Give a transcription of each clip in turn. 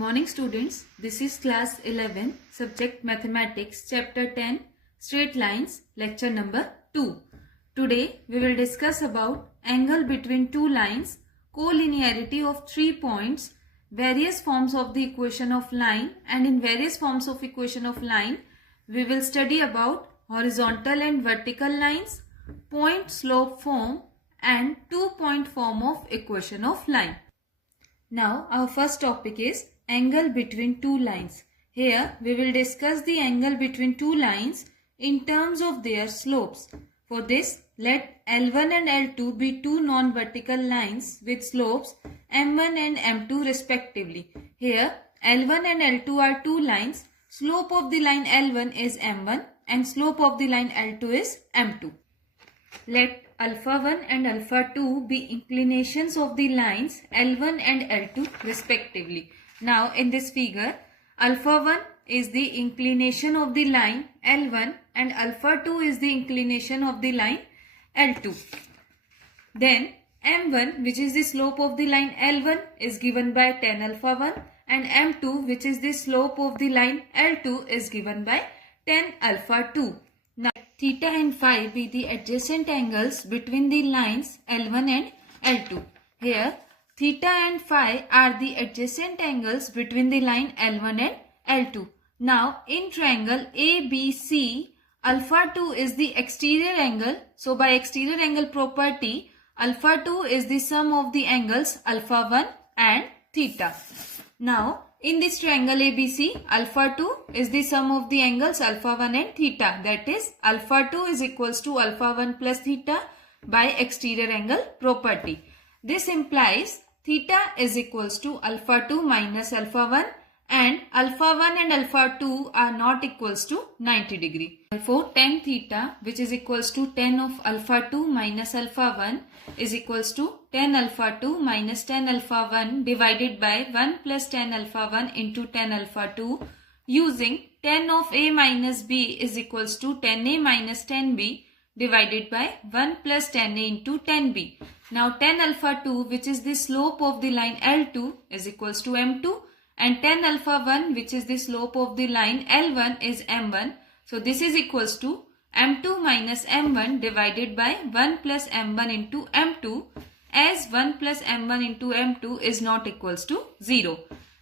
Morning students, this is class 11, subject mathematics, chapter 10, straight lines, lecture number 2. Today we will discuss about angle between two lines, collinearity of 3 points, various forms of the equation of line, and in various forms of equation of line we will study about horizontal and vertical lines, point slope form and 2-point form of equation of line. Now our first topic is angle between two lines. Here we will discuss the angle between two lines in terms of their slopes. For this, let L1 and L2 be two non-vertical lines with slopes M1 and M2 respectively. Here L1 and L2 are two lines. Slope of the line L1 is M1 and slope of the line L2 is M2. Let alpha 1 and alpha 2 be inclinations of the lines L1 and L2 respectively. Now in this figure, alpha 1 is the inclination of the line L1 and alpha 2 is the inclination of the line L2. Then M1, which is the slope of the line L1, is given by tan alpha 1 and M2, which is the slope of the line L2, is given by tan alpha 2. Now theta and phi be the adjacent angles between the lines L1 and L2. Here theta and phi are the adjacent angles between the line L1 and L2. Now in triangle ABC, alpha 2 is the exterior angle. So by exterior angle property, alpha 2 is the sum of the angles alpha 1 and theta. Now in this triangle ABC, alpha 2 is the sum of the angles alpha 1 and theta. That is, alpha 2 is equals to alpha 1 plus theta by exterior angle property. This implies theta is equals to alpha 2 minus alpha 1 and alpha 1 and alpha 2 are not equals to 90 degree. Therefore, tan theta, which is equals to tan of alpha 2 minus alpha 1, is equals to tan alpha 2 minus tan alpha 1 divided by 1 plus tan alpha 1 into tan alpha 2, using tan of a minus b is equals to tan a minus tan b divided by 1 plus tan a into tan b. Now tan alpha 2, which is the slope of the line L2, is equals to M2, and tan alpha 1, which is the slope of the line L1, is M1. So this is equals to M2 minus M1 divided by 1 plus M1 into M2, as 1 plus M1 into M2 is not equals to 0.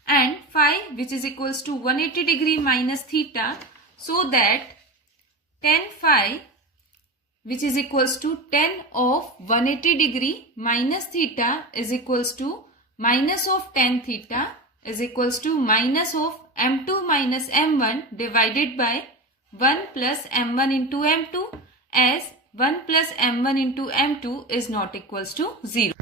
And phi, which is equals to 180 degree minus theta, so that tan phi, which is equals to tan of 180 degree minus theta, is equals to minus of tan theta, is equals to minus of M2 minus M1 divided by 1 plus M1 into M2, as 1 plus M1 into M2 is not equals to 0.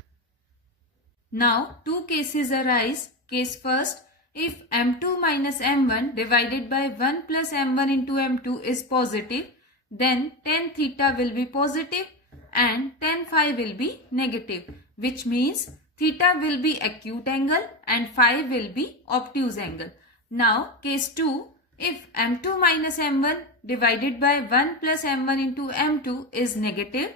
Now two cases arise. Case first, if M2 minus M1 divided by 1 plus M1 into M2 is positive, then tan theta will be positive and tan phi will be negative, which means theta will be acute angle and phi will be obtuse angle. Now case 2, if M2 minus M1 divided by 1 plus M1 into M2 is negative,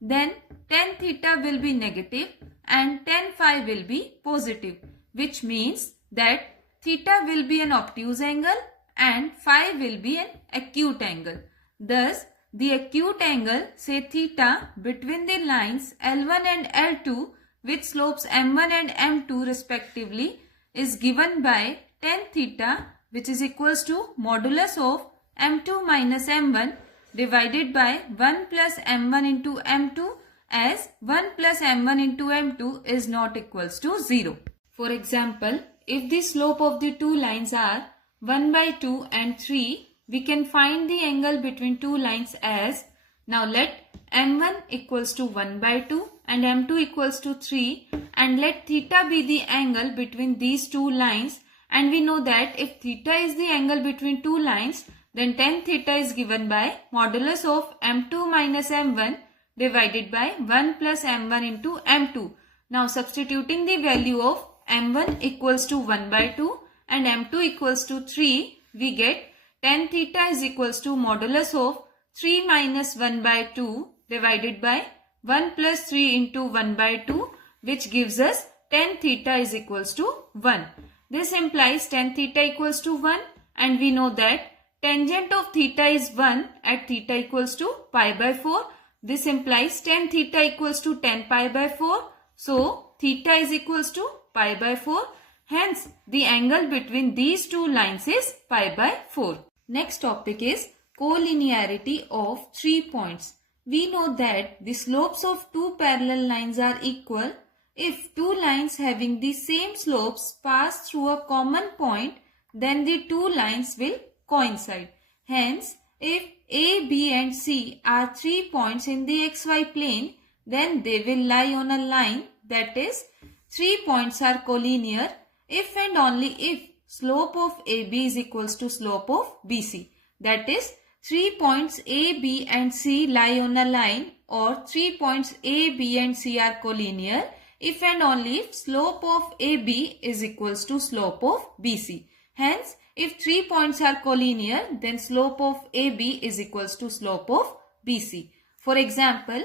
then tan theta will be negative and tan phi will be positive, which means that theta will be an obtuse angle and phi will be an acute angle. Thus, the acute angle, say theta, between the lines L1 and L2 with slopes M1 and M2 respectively is given by tan theta, which is equals to modulus of M2 minus M1 divided by 1 plus M1 into M2, as 1 plus M1 into M2 is not equals to 0. For example, if the slope of the two lines are 1 by 2 and 3, we can find the angle between two lines as, now let M1 equals to 1 by 2 and M2 equals to 3, and let theta be the angle between these two lines, and we know that if theta is the angle between two lines, then tan theta is given by modulus of M2 minus M1 divided by 1 plus M1 into M2. Now substituting the value of M1 equals to 1 by 2 and M2 equals to 3, we get tan theta is equals to modulus of 3 minus 1 by 2 divided by 1 plus 3 into 1 by 2, which gives us tan theta is equals to 1. This implies tan theta equals to 1, and we know that tangent of theta is 1 at theta equals to pi by 4. This implies tan theta equals to tan pi by 4. So, theta is equals to pi by 4. Hence, the angle between these two lines is pi by 4. Next topic is collinearity of 3 points. We know that the slopes of two parallel lines are equal if two lines having the same slopes pass through a common point, then the two lines will coincide. Hence, if A, B and C are 3 points in the xy plane, then they will lie on a line, that is, 3 points are collinear if and only if slope of AB is equals to slope of BC. That is, 3 points A, B and C lie on a line, or 3 points A, B and C are collinear if and only if slope of AB is equals to slope of BC. Hence, if 3 points are collinear, then slope of AB is equals to slope of BC. For example,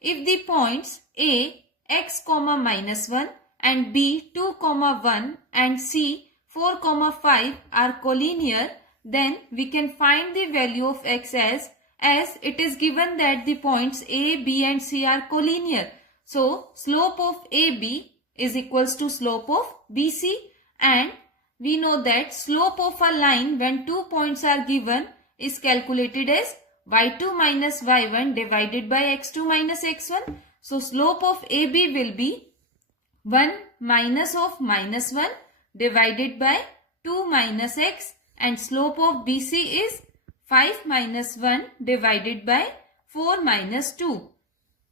if the points A, x, minus 1 and B, 2, 1 and C, 4, 5 are collinear, then we can find the value of x as it is given that the points A, B and C are collinear. So, slope of AB is equals to slope of BC, and we know that slope of a line when 2 points are given is calculated as y2 minus y1 divided by x2 minus x1. So, slope of AB will be 1 minus of minus 1 divided by 2 minus x, and slope of BC is 5 minus 1 divided by 4 minus 2.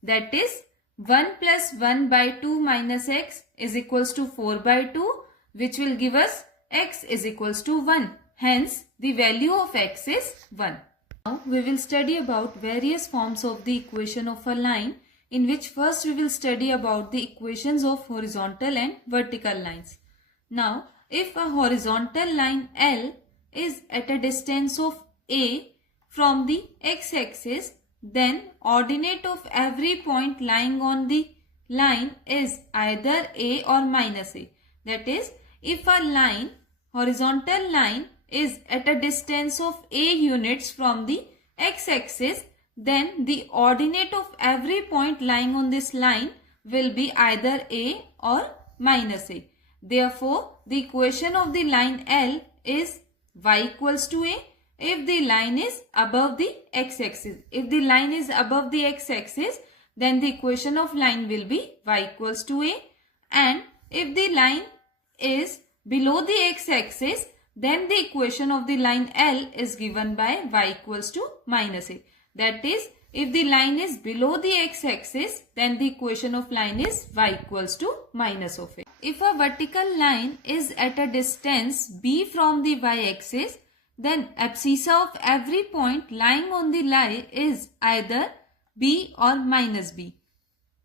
That is 1 plus 1 by 2 minus x is equals to 4 by 2, which will give us x is equals to 1. Hence, the value of x is 1. Now, we will study about various forms of the equation of a line, in which first we will study about the equations of horizontal and vertical lines. Now, if a horizontal line L is at a distance of A from the x-axis, then ordinate of every point lying on the line is either A or minus A. That is, if a horizontal line is at a distance of A units from the x-axis, then the ordinate of every point lying on this line will be either A or minus A. Therefore, the equation of the line L is y equals to A if the line is above the x-axis. If the line is above the x-axis, then the equation of line will be y equals to A. And if the line is below the x-axis, then the equation of the line L is given by y equals to minus A. That is, if the line is below the x-axis, then the equation of line is y equals to minus of A. If a vertical line is at a distance B from the y-axis, then abscissa of every point lying on the line is either B or minus B.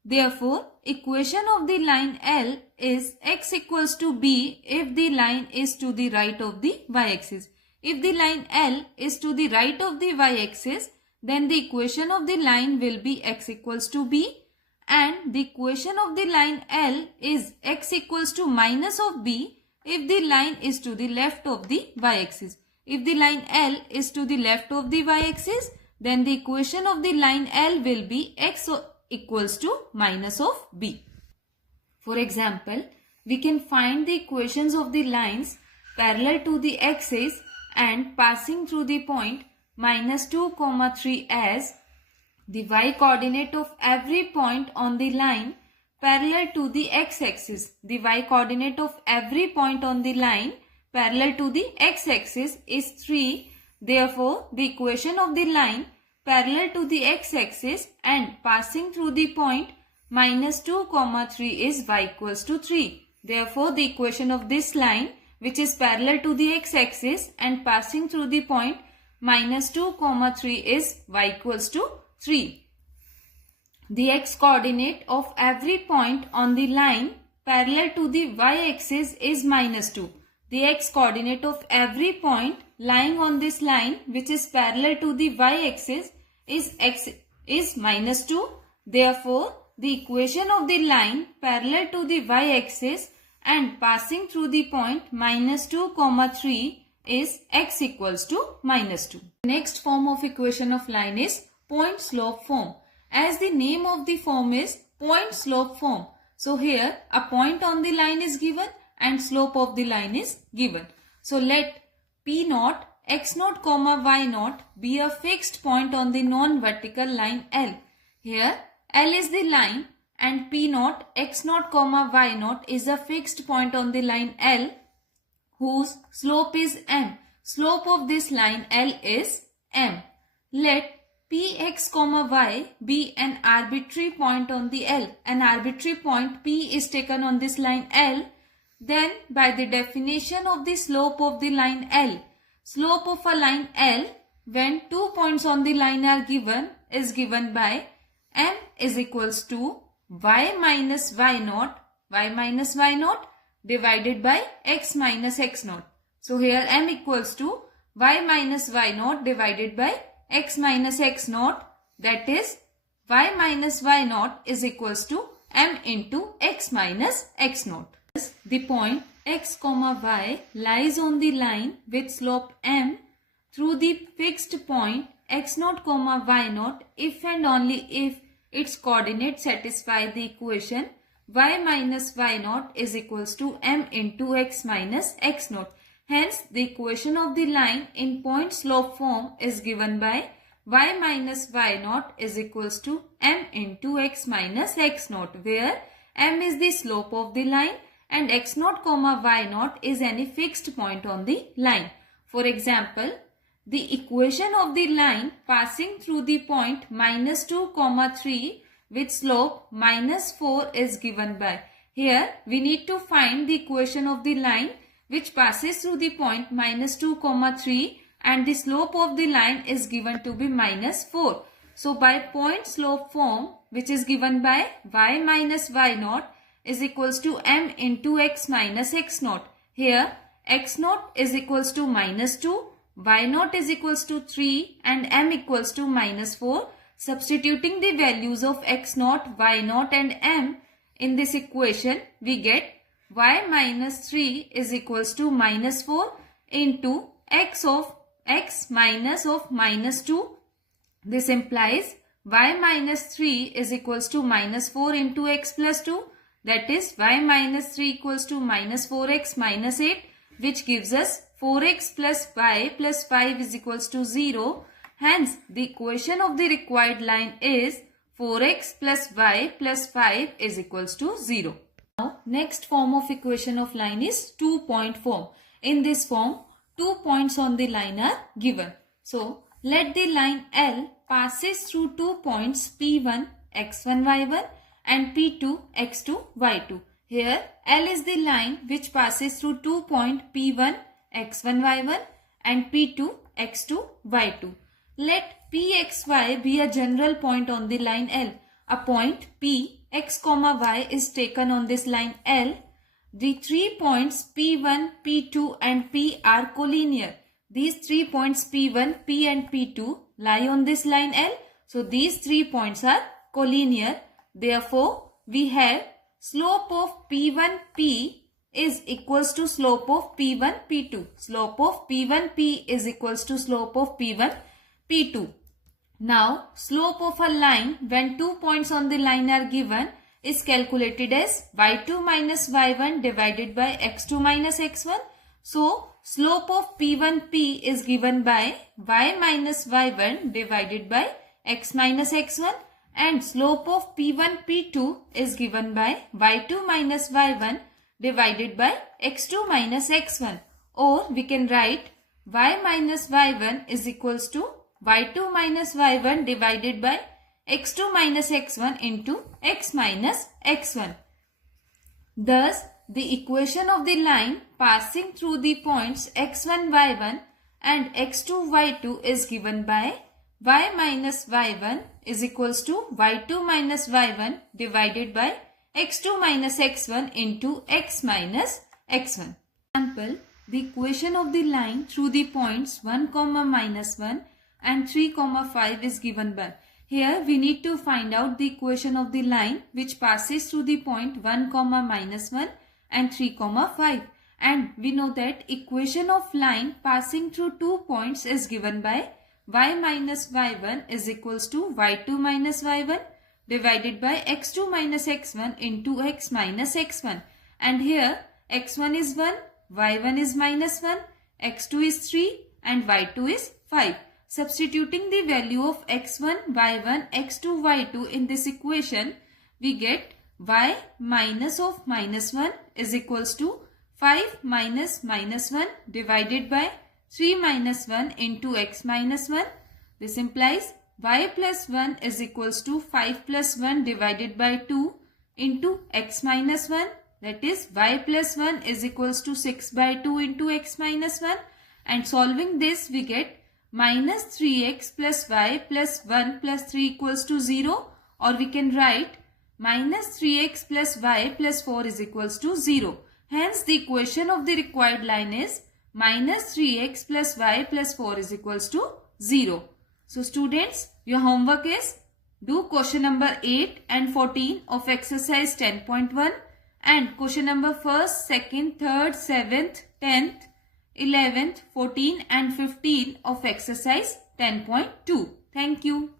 Therefore, equation of the line L is x equals to B if the line is to the right of the y-axis. If the line L is to the right of the y-axis, then the equation of the line will be x equals to B, and the equation of the line L is x equals to minus of B if the line is to the left of the y-axis. If the line L is to the left of the y-axis, then the equation of the line L will be x equals to minus of B. For example, we can find the equations of the lines parallel to the axis and passing through the point minus 2, 3 as the y coordinate of every point on the line parallel to the x-axis. The y coordinate of every point on the line parallel to the x-axis is 3. Therefore, the equation of the line parallel to the x-axis and passing through the point minus 2, 3 is y equals to 3. Therefore, the equation of this line, which is parallel to the x-axis and passing through the point minus 2, 3 is y equals to 3. The x coordinate of every point on the line parallel to the y-axis is minus 2. The x coordinate of every point lying on this line, which is parallel to the y-axis, is minus 2. Therefore, the equation of the line parallel to the y-axis and passing through the point -2, 3 is x equals to -2. Next form of equation of line is point slope form. As the name of the form is point slope form. So here a point on the line is given and slope of the line is given. So let P0, x0, y0 be a fixed point on the non-vertical line L. Here L is the line and P0, x0, y0 is a fixed point on the line L whose slope is m. Slope of this line L is m. Let Px, y be an arbitrary point on the L. An arbitrary point P is taken on this line L. Then by the definition of the slope of the line L, slope of a line L when 2 points on the line are given is given by m is equals to y minus y0 divided by x minus x0. So here m equals to y minus y0 divided by x minus x0, that is y minus y0 is equals to m into x minus x0. The point x, y lies on the line with slope m through the fixed point x0, y0 if and only if its coordinates satisfy the equation y minus y0 is equals to m into x minus x0. Hence, the equation of the line in point slope form is given by y minus y0 is equals to m into x minus x0, where m is the slope of the line and x0, y0 is any fixed point on the line. For example, the equation of the line passing through the point -2, 3 with slope -4 is given by. Here we need to find the equation of the line which passes through the point -2, 3 and the slope of the line is given to be -4. So by point slope form, which is given by y minus y0 is equals to m into x minus x0. Here x0 is equals to -2, y0 is equals to 3 and m equals to -4. Substituting the values of x0, y0 and m in this equation, we get y minus 3 is equals to -4 into x minus of -2. This implies y minus 3 is equals to -4 into x plus 2. That is y minus 3 equals to -4x minus 8, which gives us 4x plus y plus 5 is equals to 0. Hence, the equation of the required line is 4x plus y plus 5 is equals to 0. Now, next form of equation of line is 2-point form. In this form, 2 points on the line are given. So, let the line L passes through 2 points P1, x1, y1 and P2, x2, y2. Here, L is the line which passes through 2 points P1, x1, y1 and P2, x2, y2. Let Pxy be a general point on the line L. A point P, x, y is taken on this line L. The 3 points P1, P2 and P are collinear. These 3 points P1, P and P2 lie on this line L. So these 3 points are collinear. Therefore, we have slope of P1, P is equals to slope of P1, P2. Slope of P1, P is equals to slope of P1, P2. Now, slope of a line when 2 points on the line are given is calculated as y2 minus y1 divided by x2 minus x1. So, slope of P1P is given by y minus y1 divided by x minus x1 and slope of P1P2 is given by y2 minus y1 divided by x2 minus x1. Or we can write y minus y1 is equals to y2 minus y1 divided by x2 minus x1 into x minus x1. Thus, the equation of the line passing through the points x1, y1 and x2, y2 is given by y minus y1 is equals to y2 minus y1 divided by x2 minus x1 into x minus x1. Example, the equation of the line through the points 1, -1 and 3, 5 is given by. Here we need to find out the equation of the line which passes through the point 1, -1 and 3, 5. And we know that equation of line passing through 2 points is given by y minus y1 is equals to y2 minus y1 divided by x2 minus x1 into x minus x1. And here x1 is 1, y1 is minus 1, x2 is 3 and y2 is 5. Substituting the value of x1, y1, x2, y2 in this equation, we get y minus of minus 1 is equals to 5 minus minus 1 divided by 3 minus 1 into x minus 1. This implies y plus 1 is equals to 5 plus 1 divided by 2 into x minus 1. That is y plus 1 is equals to 6 by 2 into x minus 1. And solving this we get minus 3x plus y plus 1 plus 3 equals to 0, or we can write minus 3x plus y plus 4 is equals to 0. Hence the equation of the required line is minus 3x plus y plus 4 is equals to 0. So students, your homework is do question number 8 and 14 of exercise 10.1 and question number 1st, 2nd, 3rd, 7th, 10th, 11th, 14 and 15 of exercise 10.2. Thank you.